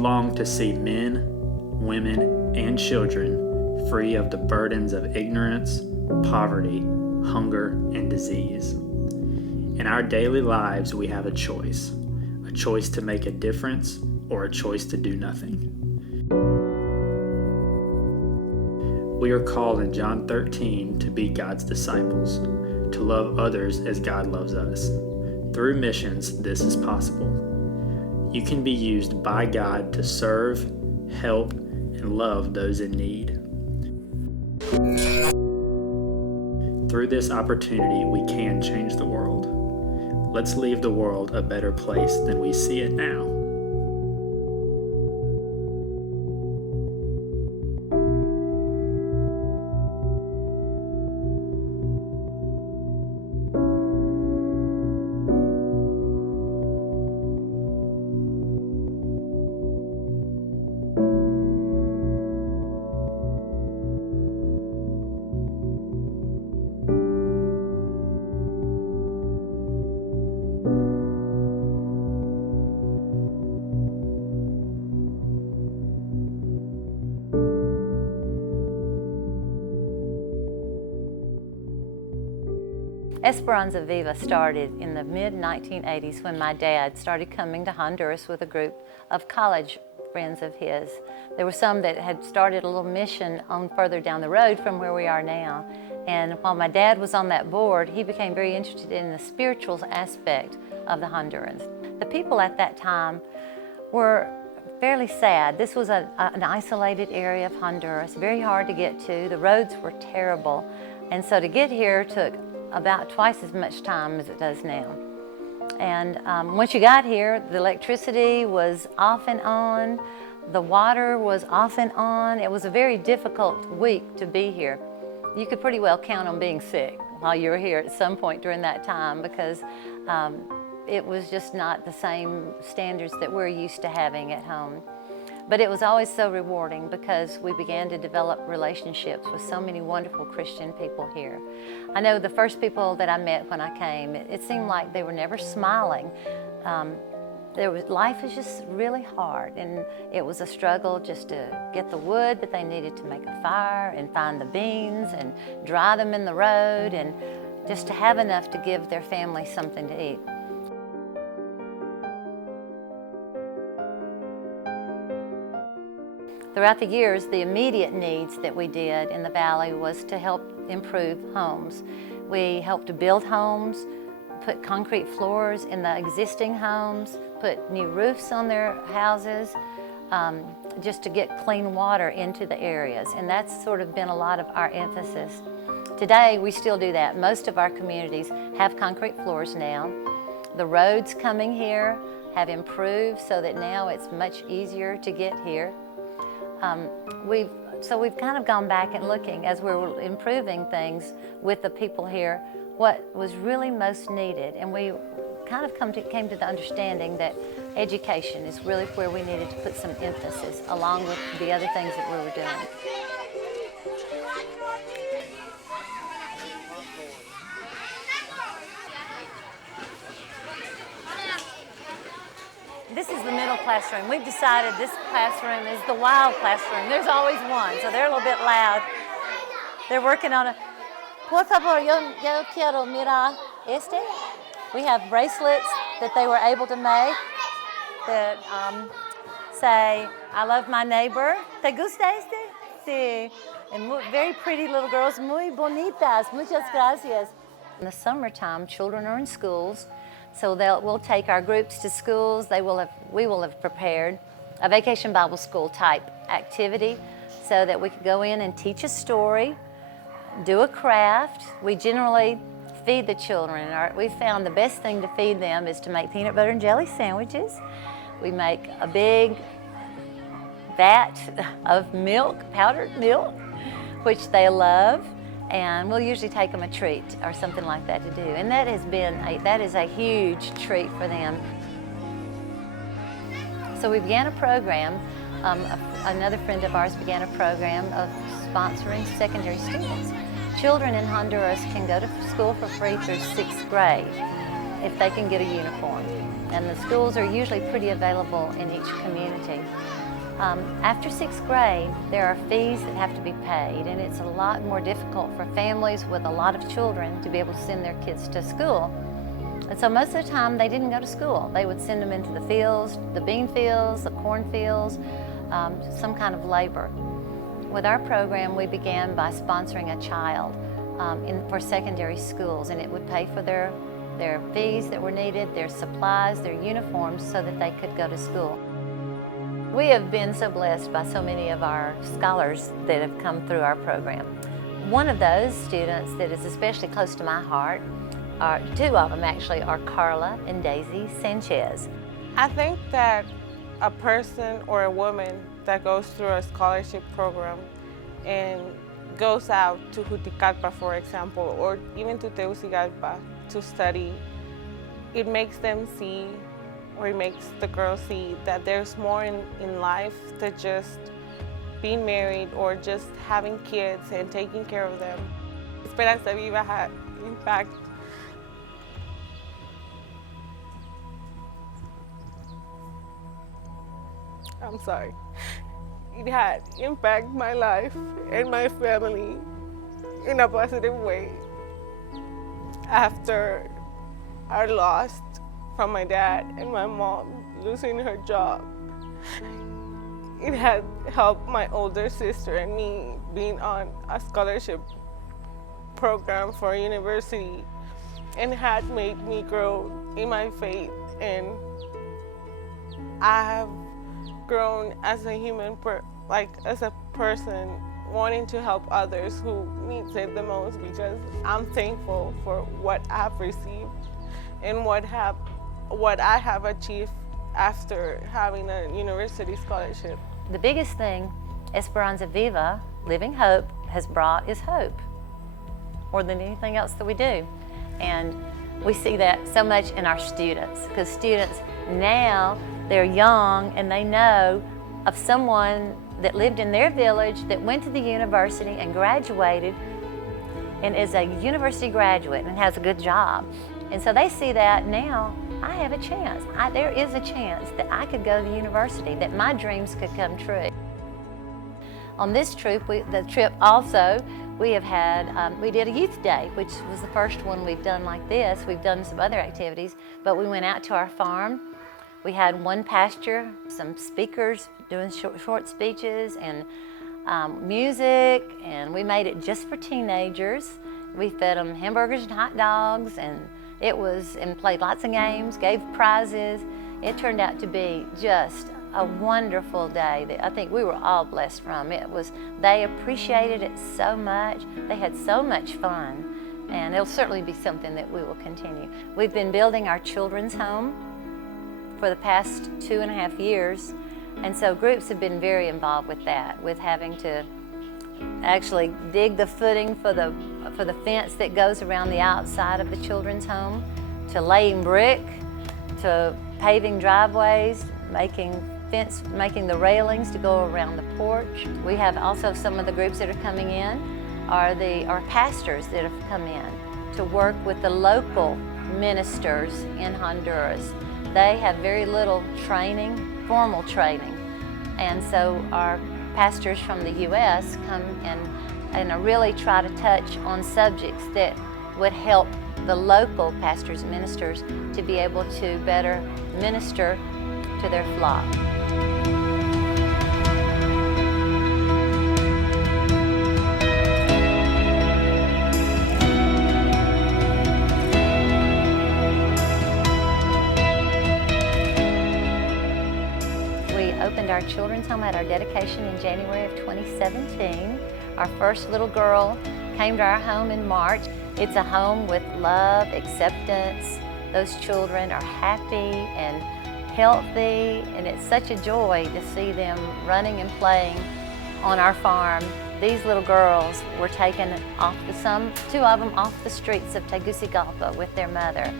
long to see men, women, and children free of the burdens of ignorance, poverty, hunger, and disease. In our daily lives, we have a choice to make a difference or a choice to do nothing. We are called in John 13 to be God's disciples, to love others as God loves us. Through missions, this is possible. You can be used by God to serve, help, and love those in need. Through this opportunity, we can change the world. Let's leave the world a better place than we see it now. Esperanza Viva started in the mid-1980s when my dad started coming to Honduras with a group of college friends of his. There were some that had started a little mission on further down the road from where we are now. And while my dad was on that board, he became very interested in the spiritual aspect of the Hondurans. The people at that time were fairly sad. This was an isolated area of Honduras, very hard to get to. The roads were terrible. And so to get here took about twice as much time as it does now. And once you got here, the electricity was off and on, the water was off and on. It was a very difficult week to be here. You could pretty well count on being sick while you were here at some point during that time, because it was just not the same standards that we're used to having at home. But it was always so rewarding because we began to develop relationships with so many wonderful Christian people here. I know the first people that I met when I came, it seemed like they were never smiling. Life is just really hard, and it was a struggle just to get the wood that they needed to make a fire and find the beans and dry them in the road, and just to have enough to give their family something to eat. Throughout the years, the immediate needs that we did in the valley was to help improve homes. We helped to build homes, put concrete floors in the existing homes, put new roofs on their houses, just to get clean water into the areas. And that's sort of been a lot of our emphasis. Today, we still do that. Most of our communities have concrete floors now. The roads coming here have improved so that now it's much easier to get here. We've kind of gone back and looking as we're improving things with the people here, what was really most needed. And we kind of came to the understanding that education is really where we needed to put some emphasis, along with the other things that we were doing. This is the middle classroom. We've decided this classroom is the wild classroom. There's always one, so they're a little bit loud. They're working on a, por favor, yo quiero mirar este. We have bracelets that they were able to make that say, I love my neighbor. ¿Te gusta este? Sí. And very pretty little girls, muy bonitas, muchas gracias. In the summertime, children are in schools. So we'll take our groups to schools. We will have prepared a vacation Bible school type activity so that we could go in and teach a story, do a craft. We generally feed the children. We found the best thing to feed them is to make peanut butter and jelly sandwiches. We make a big vat of milk, powdered milk, which they love. And we'll usually take them a treat or something like that to do. And that is a huge treat for them. So we began a program, another friend of ours began a program of sponsoring secondary students. Children in Honduras can go to school for free through 6th grade if they can get a uniform. and the schools are usually pretty available in each community. After 6th grade, there are fees that have to be paid, and it's a lot more difficult for families with a lot of children to be able to send their kids to school. And so most of the time they didn't go to school. They would send them into the fields, the bean fields, the corn fields, some kind of labor. With our program, we began by sponsoring a child for secondary schools, and it would pay for their fees that were needed, their supplies, their uniforms, so that they could go to school. We have been so blessed by so many of our scholars that have come through our program. One of those students that is especially close to my heart, two of them actually, are Carla and Daisy Sanchez. I think that a person or a woman that goes through a scholarship program and goes out to Juticalpa, for example, or even to Tegucigalpa to study, it makes them see, or it makes the girls see, that there's more in life than just being married or just having kids and taking care of them. Esperanza Viva had, in fact, it had impacted my life and my family in a positive way. After our loss from my dad and my mom losing her job, it had helped my older sister and me being on a scholarship program for university, and had made me grow in my faith, and I have grown as a human, as a person wanting to help others who needs it the most, because I'm thankful for what I've received and what I have achieved after having a university scholarship. The biggest thing Esperanza Viva, Living Hope, has brought is hope, more than anything else that we do. And we see that so much in our students, because students now, they're young and they know of someone that lived in their village that went to the university and graduated and is a university graduate and has a good job. And so they see that now, I have a chance. There is a chance that I could go to the university, that my dreams could come true. On this trip, we have had, we did a youth day, which was the first one we've done like this. We've done some other activities, but we went out to our farm. We had one pastor, some speakers doing short speeches and music, and we made it just for teenagers. We fed them hamburgers and hot dogs, and played lots of games, gave prizes. It turned out to be just a wonderful day that I think we were all blessed from. They appreciated it so much. They had so much fun, and it'll certainly be something that we will continue. We've been building our children's home for the past 2.5 years, and so groups have been very involved with that, with having to actually dig the footing for the fence that goes around the outside of the children's home, to laying brick, to paving driveways, making the railings to go around the porch. We have also some of the groups that are coming in are pastors that have come in to work with the local ministers in Honduras. They have very little training, formal training, and so our pastors from the U.S. come and really try to touch on subjects that would help the local pastors and ministers to be able to better minister to their flock. Opened our children's home at our dedication in January of 2017. Our first little girl came to our home in March. It's a home with love, acceptance. Those children are happy and healthy, and it's such a joy to see them running and playing on our farm. These little girls were taken two of them off the streets of Tegucigalpa with their mother.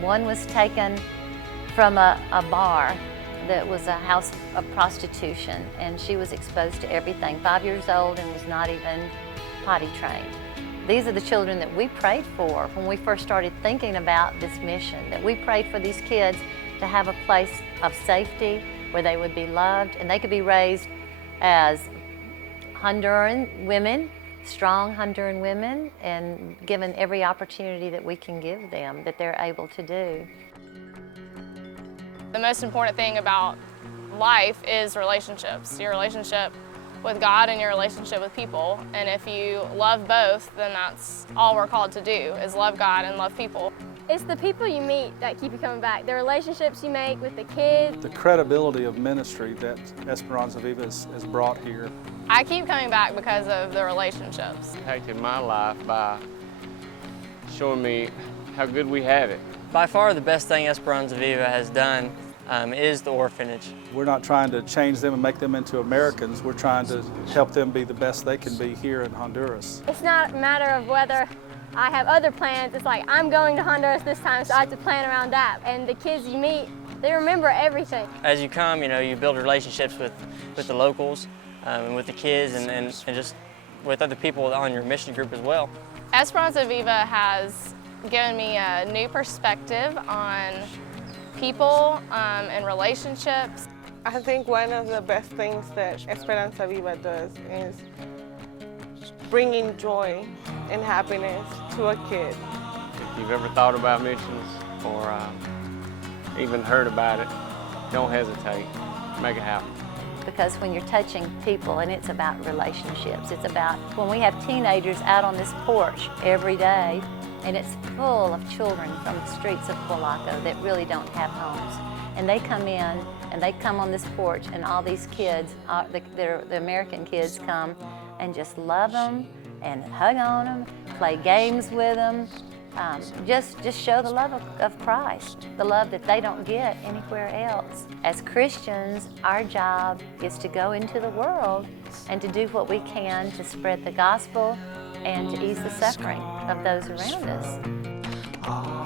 One was taken from a bar that was a house of prostitution, and she was exposed to everything, 5 years old, and was not even potty trained. These are the children that we prayed for when we first started thinking about this mission, that we prayed for these kids to have a place of safety where they would be loved and they could be raised as Honduran women, strong Honduran women, and given every opportunity that we can give them that they're able to do. The most important thing about life is relationships, your relationship with God and your relationship with people. And if you love both, then that's all we're called to do, is love God and love people. It's the people you meet that keep you coming back, the relationships you make with the kids. The credibility of ministry that Esperanza Viva has brought here. I keep coming back because of the relationships. Impacted my life by showing me how good we have it. By far the best thing Esperanza Viva has done is the orphanage. We're not trying to change them and make them into Americans. We're trying to help them be the best they can be here in Honduras. It's not a matter of whether I have other plans. It's like, I'm going to Honduras this time, so I have to plan around that. And the kids you meet, they remember everything. As you come, you build relationships with the locals and with the kids and just with other people on your mission group as well. Esperanza Viva has given me a new perspective on people and relationships. I think one of the best things that Esperanza Viva does is bringing joy and happiness to a kid. If you've ever thought about missions or even heard about it, don't hesitate. Make it happen. Because when you're touching people, and it's about relationships, it's about when we have teenagers out on this porch every day, and it's full of children from the streets of Colaco that really don't have homes. And they come in, and they come on this porch, and all these kids, the American kids come and just love them and hug on them, play games with them, just show the love of Christ, the love that they don't get anywhere else. As Christians, our job is to go into the world and to do what we can to spread the gospel and to ease the suffering of those around us.